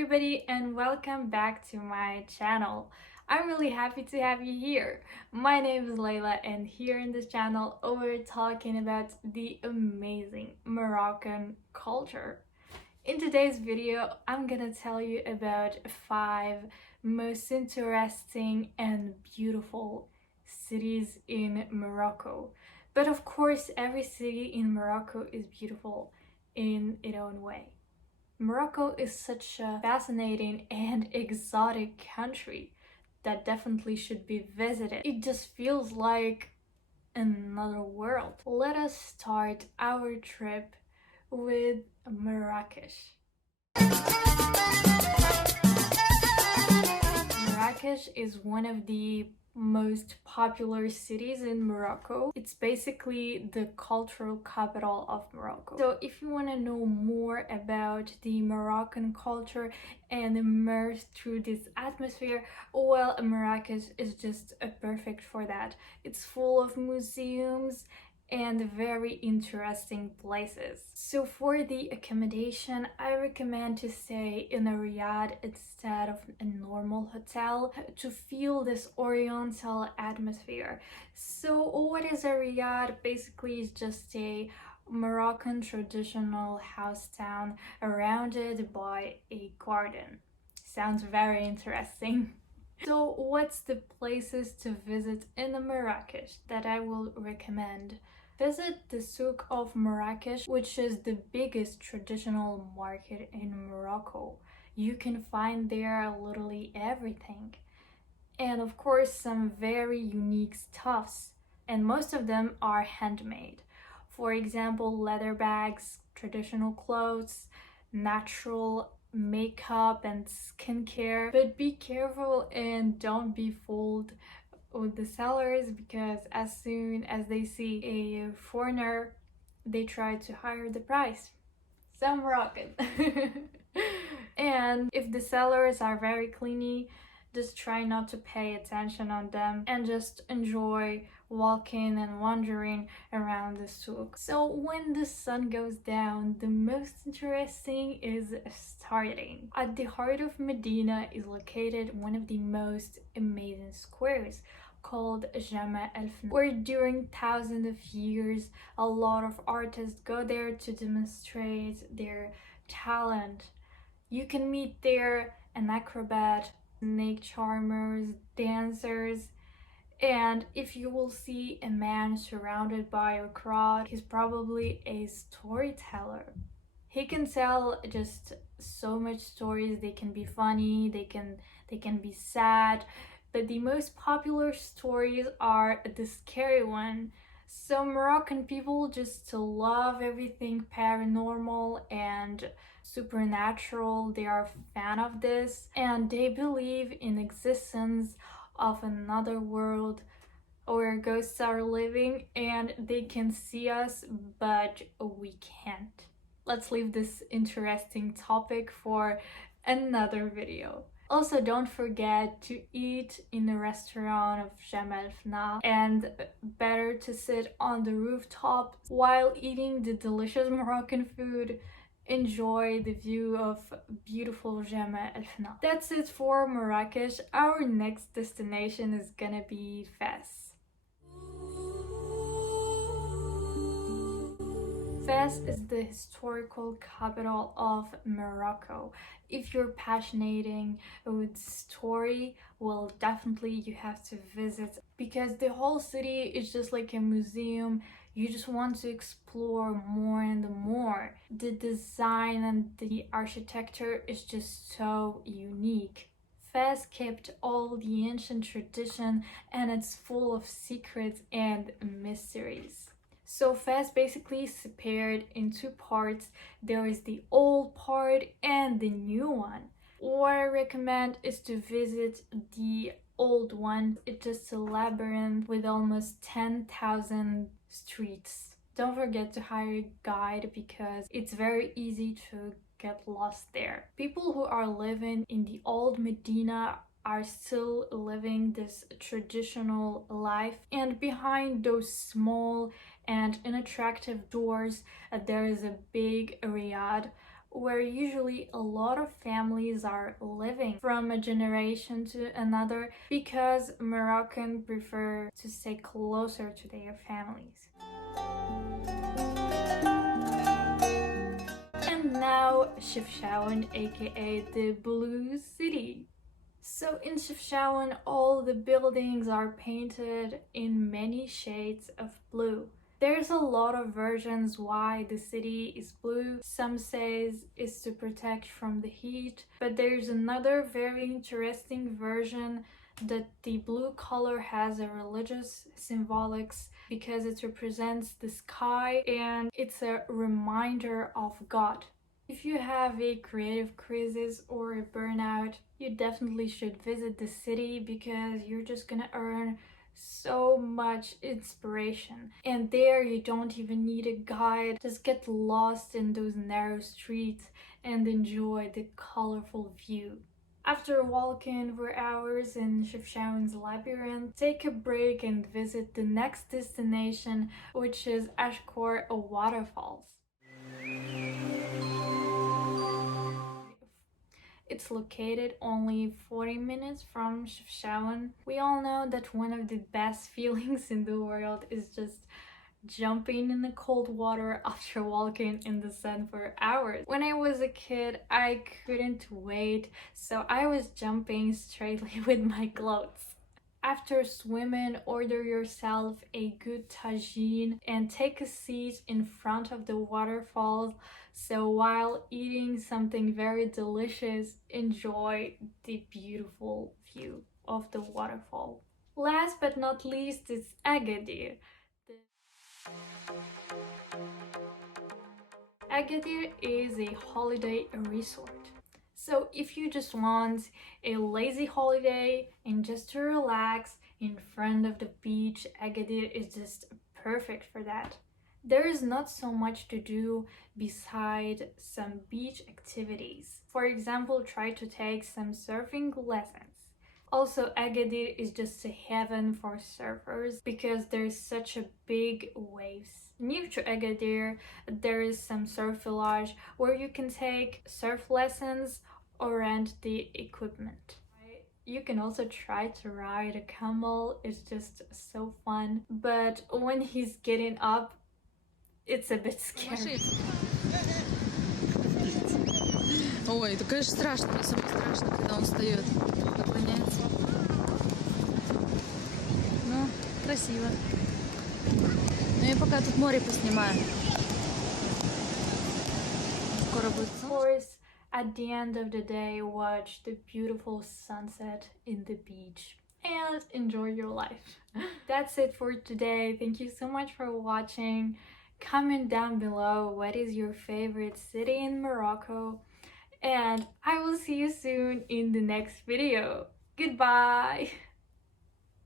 everybody and welcome back to my channel. I'm really happy to have you here. My name is Layla and here in this channel we're talking about the amazing Moroccan culture. In today's video I'm gonna tell you about 5 most interesting and beautiful cities in Morocco. But of course every city in Morocco is beautiful in its own way. Morocco is such a fascinating and exotic country that definitely should be visited. It just feels like another world. Let us start our trip with Marrakech. Marrakech is one of the most popular cities in Morocco. It's basically the cultural capital of Morocco. So if you want to know more about the Moroccan culture and immerse through this atmosphere, well, Marrakech is just perfect for that. It's full of museums and very interesting places. So for the accommodation, I recommend to stay in a riad instead of a normal hotel to feel this oriental atmosphere. So what is a riad? Basically it's just a Moroccan traditional house town surrounded by a garden. Sounds very interesting. So what's the places to visit in Marrakech that I will recommend? Visit the Souk of Marrakech, which is the biggest traditional market in Morocco. You can find there literally everything. And of course some very unique stuffs, and most of them are handmade. For example, leather bags, traditional clothes, natural makeup and skincare. But be careful and don't be fooled with the sellers, because as soon as they see a foreigner they try to higher the price. So Moroccan. And if the sellers are very cleany, just try not to pay attention on them and just enjoy walking and wandering around the souk. So when the sun goes down, the most interesting is starting. At the heart of Medina is located one of the most amazing squares called Jama el-Fna, where during thousands of years a lot of artists go there to demonstrate their talent. You can meet there an acrobat, snake charmers, dancers, and if you will see a man surrounded by a crowd, he's probably a storyteller. He can tell just so much stories. They can be funny, they can be sad, but the most popular stories are the scary one. So Moroccan people just love everything paranormal and supernatural. They are a fan of this and they believe in existence of another world where ghosts are living and they can see us but we can't. Let's leave this interesting topic for another video. Also, don't forget to eat in the restaurant of Jama el-Fna, and better to sit on the rooftop while eating the delicious Moroccan food. Enjoy the view of beautiful Jama el-Fna. That's it for Marrakech. Our next destination is gonna be Fez. Fez is the historical capital of Morocco. If you're passionate with story, well, definitely you have to visit, because the whole city is just like a museum. You just want to explore more and more. The design and the architecture is just so unique. Fez kept all the ancient tradition and it's full of secrets and mysteries. So Fez basically is separated in 2 parts. There is the old part and the new one. What I recommend is to visit the old one. It's just a labyrinth with almost 10,000 streets. Don't forget to hire a guide because it's very easy to get lost there. People who are living in the old Medina are still living this traditional life, and behind those small and unattractive doors there is a big riad where usually a lot of families are living from a generation to another because Moroccans prefer to stay closer to their families. And now Chefchaouen, aka the Blue City. So in Chefchaouen, all the buildings are painted in many shades of blue. There's a lot of versions why the city is blue. Some says it's to protect from the heat, but there's another very interesting version that the blue color has a religious symbolics because it represents the sky and it's a reminder of God. If you have a creative crisis or a burnout, you definitely should visit the city because you're just gonna earn so much inspiration. And there you don't even need a guide, just get lost in those narrow streets and enjoy the colorful view. After walking for hours in Chefchaoun's labyrinth, take a break and visit the next destination, which is Akchour waterfalls. It's located only 40 minutes from Chefchaouen. We all know that one of the best feelings in the world is just jumping in the cold water after walking in the sun for hours. When I was a kid, I couldn't wait, so I was jumping straightly with my clothes. After swimming, order yourself a good tagine and take a seat in front of the waterfalls. So while eating something very delicious, enjoy the beautiful view of the waterfall. Last but not least is Agadir. Agadir is a holiday resort. So if you just want a lazy holiday and just to relax in front of the beach, Agadir is just perfect for that. There is not so much to do beside some beach activities. For example, try to take some surfing lessons. Also, Agadir is just a heaven for surfers because there's such a big waves. Near to Agadir, there is some surf village where you can take surf lessons or rent the equipment. You can also try to ride a camel, it's just so fun. But when he's getting up, it's a bit scary. Ой, это, конечно, страшно. Мне самое страшное, когда он встает, наклоняется. Ну, красиво. Ну, я пока тут море поснимаю. Скоро будет Of course, at the end of the day, watch the beautiful sunset in the beach and enjoy your life. That's it for today. Thank you so much for watching. Comment down below what is your favorite city in Morocco, and I will see you soon in the next video. Goodbye!